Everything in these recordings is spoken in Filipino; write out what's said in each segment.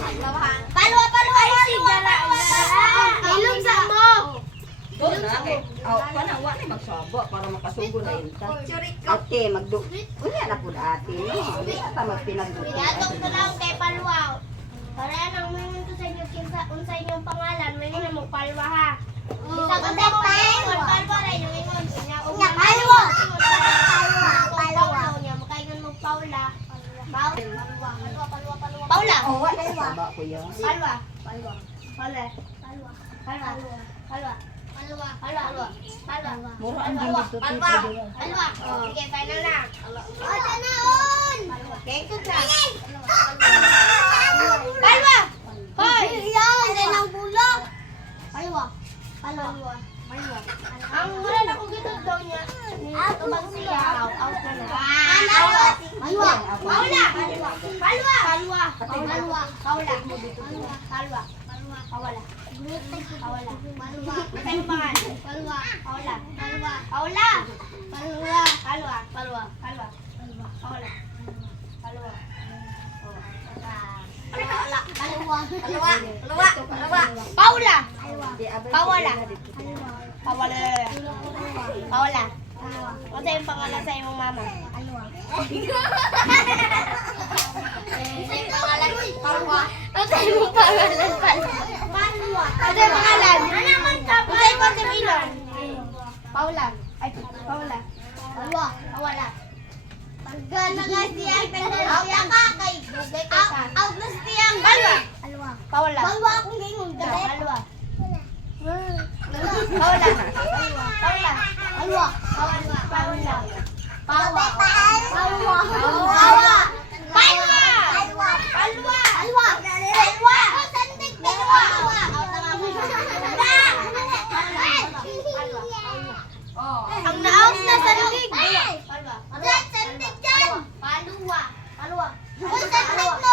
Palwa. Ilong sa mo. Doon na kay. Oh, panawa ni magsabo para makasugo na inta. Ate, magdu. Unya na pud ate, no. Di ata magpinagduti. Atong ko lang kay Palwa. Para nang mayroon to sa inyo kinsa unsa inyong pangalan, may nang mo Palwa ha. Isa ko sa Palwa ra yung ingon niya. Palwa. Niya makaingon mo Paula. Paula. Oh, wala ba ko yan. Palwa. Mura ang dito. Palwa. Sige, final na. Ada naon. Okay, kusa. Palwa. Hoy. Ada nang bula. Palwa. Ang mura na ko gito daw niya. Tubag siya. Out na na. Palwa. Paula. Ano pangalan? Paula. Paula. Ano yung pangalan sa iyong mama? Palwa. Ano sa iyong pangalan? Palwa. Ano yung pangalan? Ano naman ka ba? Ano yung pangalan? Paula. Paula. Pagana nga siya. Out ka kay. Out na siyang. Palwa. Paula. Palwa akong gingon. Palwa. Ang naong na sandig. Sandig dyan. Palwa. Uy, sandig mo.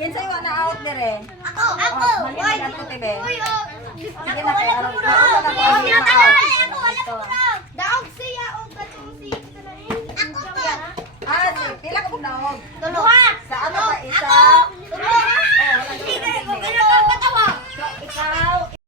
Kinsay wa na out dire? Ako. Mali na to tibe. Sige na kay aron. Daog siya o katong siya. Ako to. Ah, pila ka pud naog? Dalawa. Sa ano ba isa? Tulo.